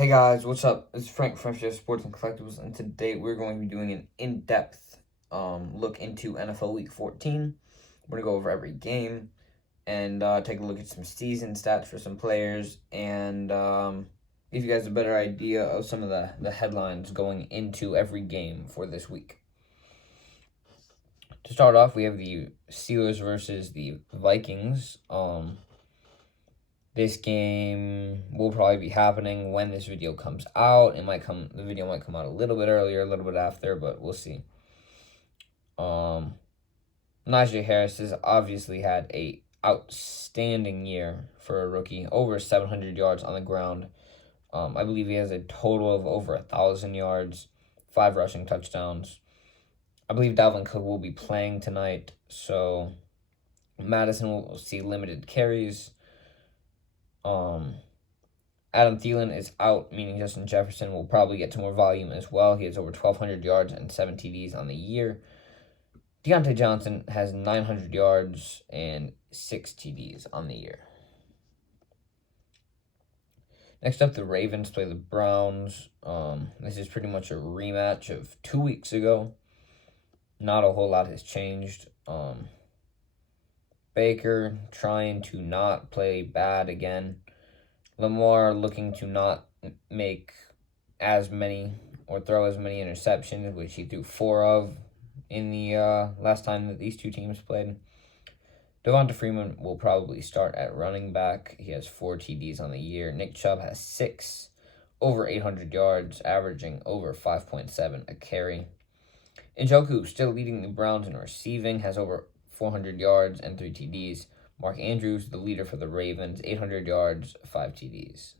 Hey guys, what's up? It's Frank from FJ Sports and Collectibles, and today we're going to be doing an in-depth look into NFL Week 14. We're going to go over every game and take a look at some season stats for some players and give you guys a better idea of some of the headlines going into every game for this week. To start off, we have the Steelers versus the Vikings. This game will probably be happening when this video comes out. The video might come out a little bit earlier, a little bit after, but we'll see. Najee Harris has obviously had a outstanding year for a rookie. Over 700 yards on the ground. I believe he has a total of over 1,000 yards, 5 rushing touchdowns. I believe Dalvin Cook will be playing tonight, so Madison will see limited carries. Adam Thielen is out, meaning Justin Jefferson will probably get to more volume as well. He has over 1,200 yards and 7 TDs on the year. Deontay Johnson has 900 yards and 6 TDs on the year. Next up, the Ravens play the Browns. This is pretty much a rematch of 2 weeks ago. Not a whole lot has changed. Baker trying to not play bad again. Lamar looking to not make as many or throw as many interceptions, which he threw 4 of in the last time that these two teams played. Devonta Freeman will probably start at running back. He has 4 TDs on the year. Nick Chubb has 6, over 800 yards, averaging over 5.7 a carry. Njoku still leading the Browns in receiving, has over 400 yards and 3 TDs. Mark Andrews, the leader for the Ravens, 800 yards, 5 TDs.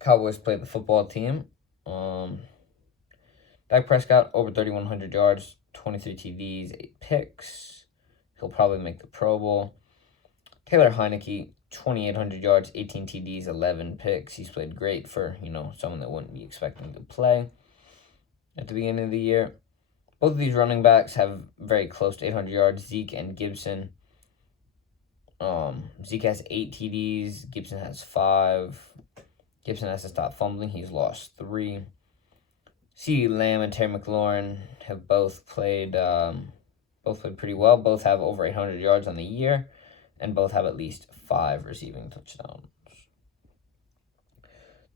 Cowboys play the football team. Dak Prescott, over 3,100 yards, 23 TDs, 8 picks. He'll probably make the Pro Bowl. Taylor Heineke, 2,800 yards, 18 TDs, 11 picks. He's played great for, someone that wouldn't be expecting to play at the beginning of the year. Both of these running backs have very close to 800 yards, Zeke and Gibson. Zeke has 8 TDs, Gibson has 5. Gibson has to stop fumbling. He's lost 3. CeeDee Lamb and Terry McLaurin have both played pretty well. Both have over 800 yards on the year, and both have at least 5 receiving touchdowns.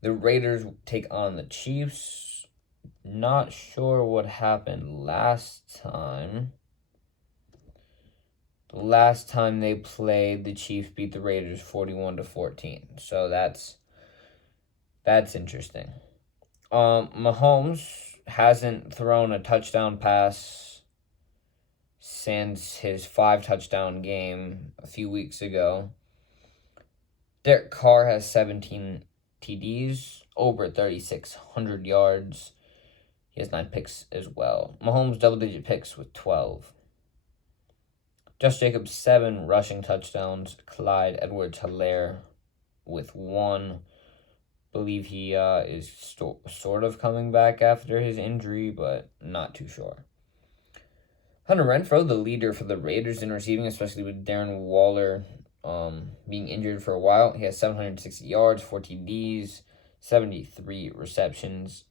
The Raiders take on the Chiefs. Not sure what happened last time. The last time they played, the Chiefs beat the Raiders 41-14. So that's interesting. Mahomes hasn't thrown a touchdown pass since his 5-touchdown game a few weeks ago. Derek Carr has 17 TDs, over 3,600 yards. He has 9 picks as well. Mahomes double-digit picks with 12. Josh Jacobs, 7 rushing touchdowns. Clyde Edwards-Helaire with 1. Believe he is sort of coming back after his injury, but not too sure. Hunter Renfrow, the leader for the Raiders in receiving, especially with Darren Waller being injured for a while. He has 760 yards, 4 TDs, 73 receptions.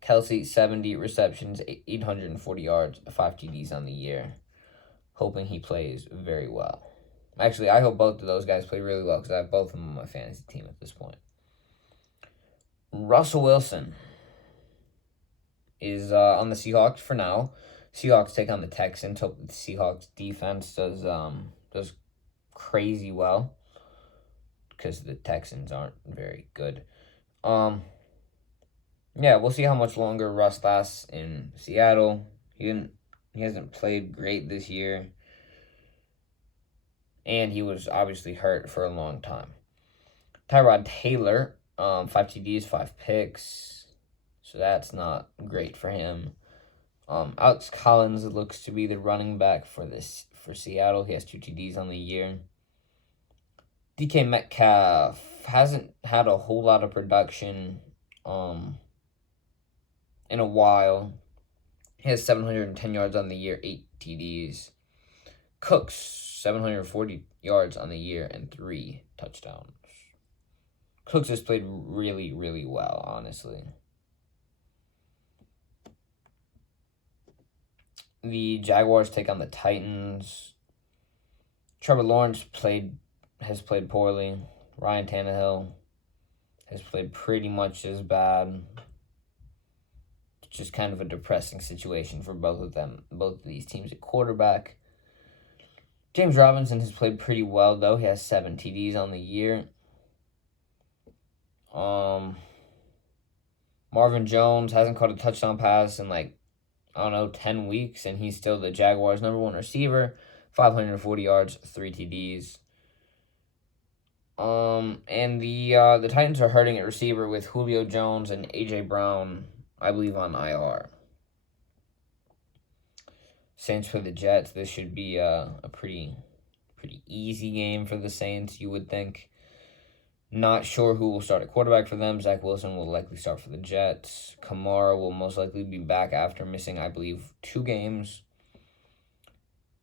Kelsey, 70 receptions, 840 yards, 5 TDs on the year. Hoping he plays very well. Actually, I hope both of those guys play really well because I have both of them on my fantasy team at this point. Russell Wilson is on the Seahawks for now. Seahawks take on the Texans. Hope the Seahawks defense does crazy well because the Texans aren't very good. Yeah, we'll see how much longer Russ lasts in Seattle. He hasn't played great this year. And he was obviously hurt for a long time. Tyrod Taylor, 5 TDs, 5 picks. So that's not great for him. Alex Collins looks to be the running back for Seattle. He has 2 TDs on the year. DK Metcalf hasn't had a whole lot of production in a while. He has 710 yards on the year, 8 TDs. Cooks, 740 yards on the year and 3 touchdowns. Cooks has played really, really well, honestly. The Jaguars take on the Titans. Trevor Lawrence has played poorly. Ryan Tannehill has played pretty much as bad. It's just kind of a depressing situation for both of these teams at quarterback. James Robinson has played pretty well, though. He has 7 TDs on the year. Marvin Jones hasn't caught a touchdown pass in 10 weeks, and he's still the Jaguars' number 1 receiver. 540 yards, 3 TDs. And the Titans are hurting at receiver with Julio Jones and A.J. Brown, I believe, on IR. Saints for the Jets. This should be a pretty easy game for the Saints, you would think. Not sure who will start at quarterback for them. Zach Wilson will likely start for the Jets. Kamara will most likely be back after missing, I believe, 2 games.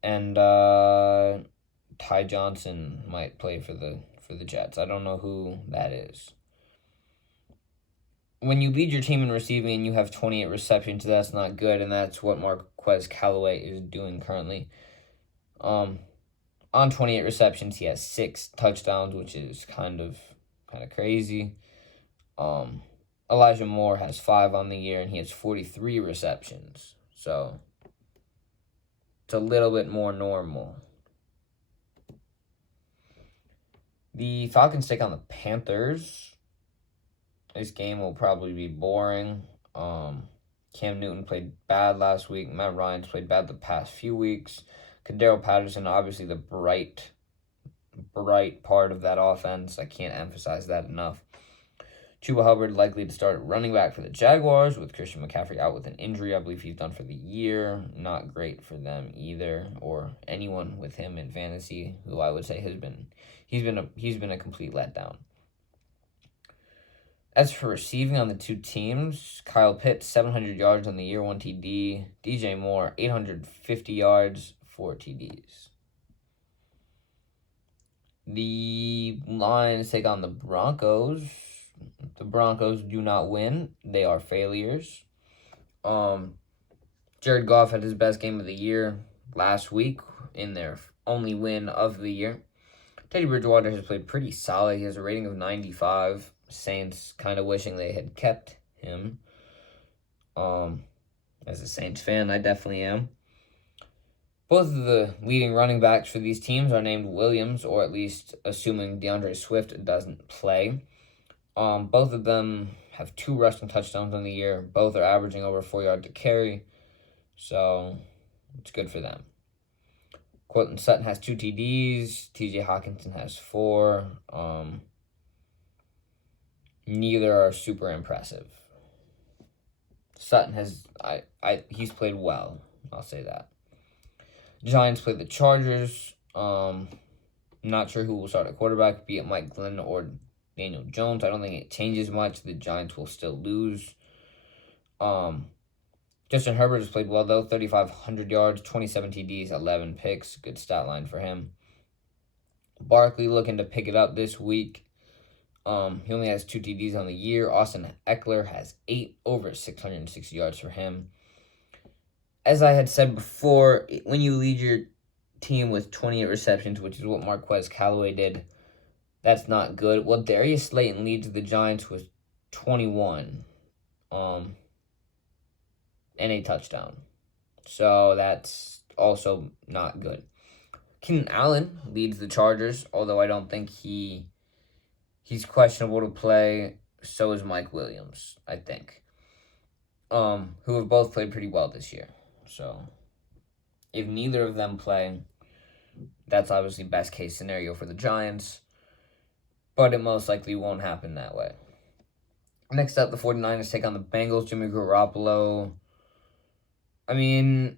And Ty Johnson might play for the Jets. I don't know who that is. When you lead your team in receiving and you have 28 receptions, that's not good, and that's what Marquez Callaway is doing currently. On 28 receptions, he has 6 touchdowns, which is kind of crazy. Elijah Moore has 5 on the year, and he has 43 receptions. So it's a little bit more normal. The Falcons take on the Panthers. This game will probably be boring. Cam Newton played bad last week. Matt Ryan's played bad the past few weeks. Cordarrelle Patterson, obviously the bright part of that offense. I can't emphasize that enough. Chuba Hubbard likely to start running back for the Jaguars with Christian McCaffrey out with an injury. I believe he's done for the year. Not great for them either, or anyone with him in fantasy, who I would say he's been a complete letdown. As for receiving on the 2 teams, Kyle Pitts, 700 yards on the year, 1 TD. DJ Moore, 850 yards, 4 TDs. The Lions take on the Broncos. The Broncos do not win. They are failures. Jared Goff had his best game of the year last week in their only win of the year. Teddy Bridgewater has played pretty solid. He has a rating of 95. Saints kind of wishing they had kept him. As a Saints fan, I definitely am. Both of the leading running backs for these teams are named Williams, or at least assuming DeAndre Swift doesn't play. Both of them have 2 rushing touchdowns on the year. Both are averaging over 4 yards a carry, so it's good for them. Courtland Sutton has 2 TDs. TJ Hawkinson has 4. Neither are super impressive. Sutton he's played well. I'll say that. Giants play the Chargers. Not sure who will start at quarterback, be it Mike Glenn or Daniel Jones. I don't think it changes much. The Giants will still lose. Justin Herbert has played well, though. 3,500 yards, 27 TDs, 11 picks. Good stat line for him. Barkley looking to pick it up this week. He only has 2 TDs on the year. Austin Eckler has 8, over 660 yards for him. As I had said before, when you lead your team with 28 receptions, which is what Marquez Callaway did, that's not good. Well, Darius Slayton leads the Giants with 21 and a touchdown. So that's also not good. Keenan Allen leads the Chargers, although I don't think he's questionable to play. So is Mike Williams, I think, who have both played pretty well this year. So if neither of them play, that's obviously best case scenario for the Giants, but it most likely won't happen that way. Next up, the 49ers take on the Bengals. Jimmy Garoppolo, I mean,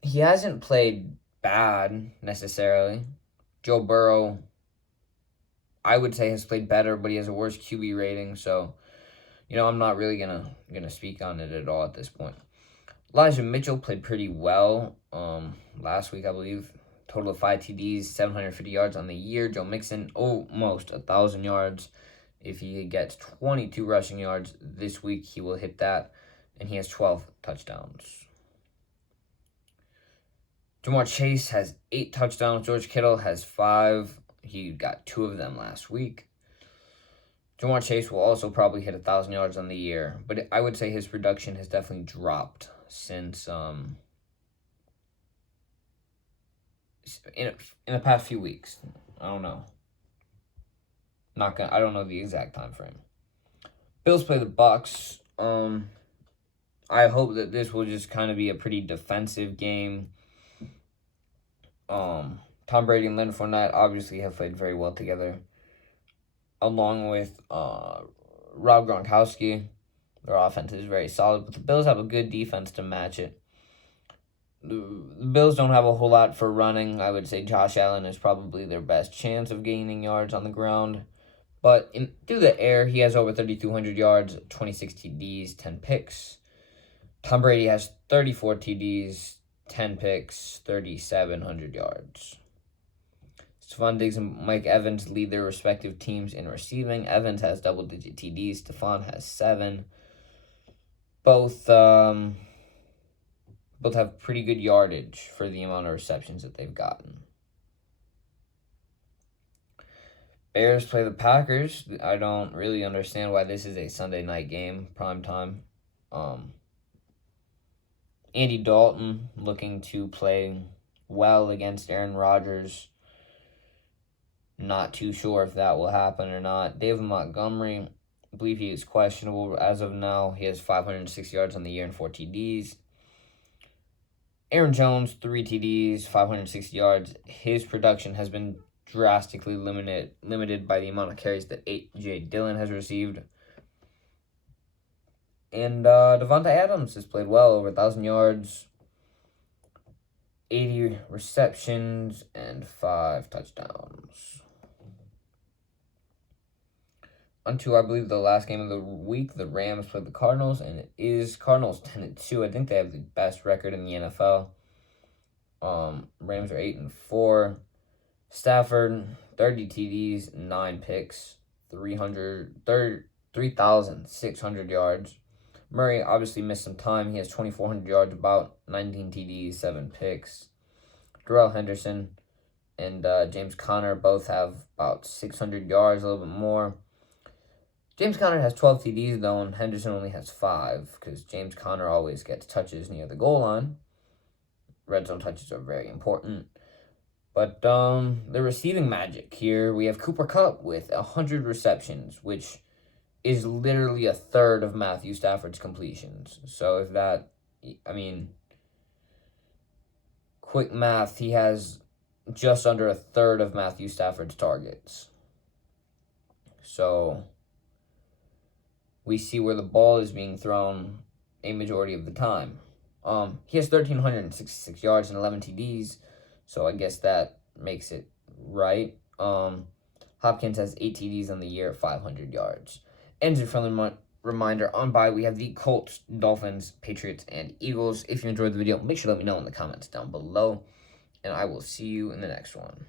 he hasn't played bad necessarily. Joe Burrow, I would say, has played better, but he has a worse QB rating, so I'm not really gonna speak on it at all at this point. Elijah Mitchell played pretty well last week, I believe. Total of 5 TDs, 750 yards on the year. Joe Mixon, almost 1,000 yards. If he gets 22 rushing yards this week, he will hit that. And he has 12 touchdowns. Jamar Chase has 8 touchdowns. George Kittle has 5. He got 2 of them last week. Jamar Chase will also probably hit 1,000 yards on the year. But I would say his production has definitely dropped since in the past few weeks. I don't know. I don't know the exact time frame. Bills play the Bucks. I hope that this will just kind of be a pretty defensive game. Tom Brady and Leonard Fournette obviously have played very well together, along with Rob Gronkowski. Their offense is very solid, but the Bills have a good defense to match it. The Bills don't have a whole lot for running. I would say Josh Allen is probably their best chance of gaining yards on the ground. But through the air, he has over 3,200 yards, 26 TDs, 10 picks. Tom Brady has 34 TDs, 10 picks, 3,700 yards. Stephon Diggs and Mike Evans lead their respective teams in receiving. Evans has double-digit TDs. Stephon has 7. Both have pretty good yardage for the amount of receptions that they've gotten. Bears play the Packers. I don't really understand why this is a Sunday night game, prime time. Andy Dalton looking to play well against Aaron Rodgers. Not too sure if that will happen or not. David Montgomery, I believe he is questionable as of now. He has 506 yards on the year and 4 TDs. Aaron Jones, 3 TDs, 560 yards. His production has been drastically limited by the amount of carries that A.J. Dillon has received. And Devontae Adams has played well, over 1,000 yards, 80 receptions, and 5 touchdowns. Onto, I believe, the last game of the week. The Rams play the Cardinals, and it is Cardinals 10-2. I think they have the best record in the NFL. Rams are 8-4. Stafford, 30 TDs, 9 picks, 3,600 yards. Murray obviously missed some time. He has 2,400 yards, about 19 TDs, 7 picks. Darrell Henderson and James Conner both have about 600 yards, a little bit more. James Conner has 12 TDs, though, and Henderson only has 5, because James Conner always gets touches near the goal line. Red zone touches are very important. But the receiving magic here, we have Cooper Kupp with 100 receptions, which is literally a third of Matthew Stafford's completions. So if that, quick math, he has just under a third of Matthew Stafford's targets. So we see where the ball is being thrown a majority of the time. He has 1,366 yards and 11 TDs, so I guess that makes it right. Hopkins has 8 TDs on the year at 500 yards. And a friendly reminder, on bye, we have the Colts, Dolphins, Patriots, and Eagles. If you enjoyed the video, make sure to let me know in the comments down below, and I will see you in the next one.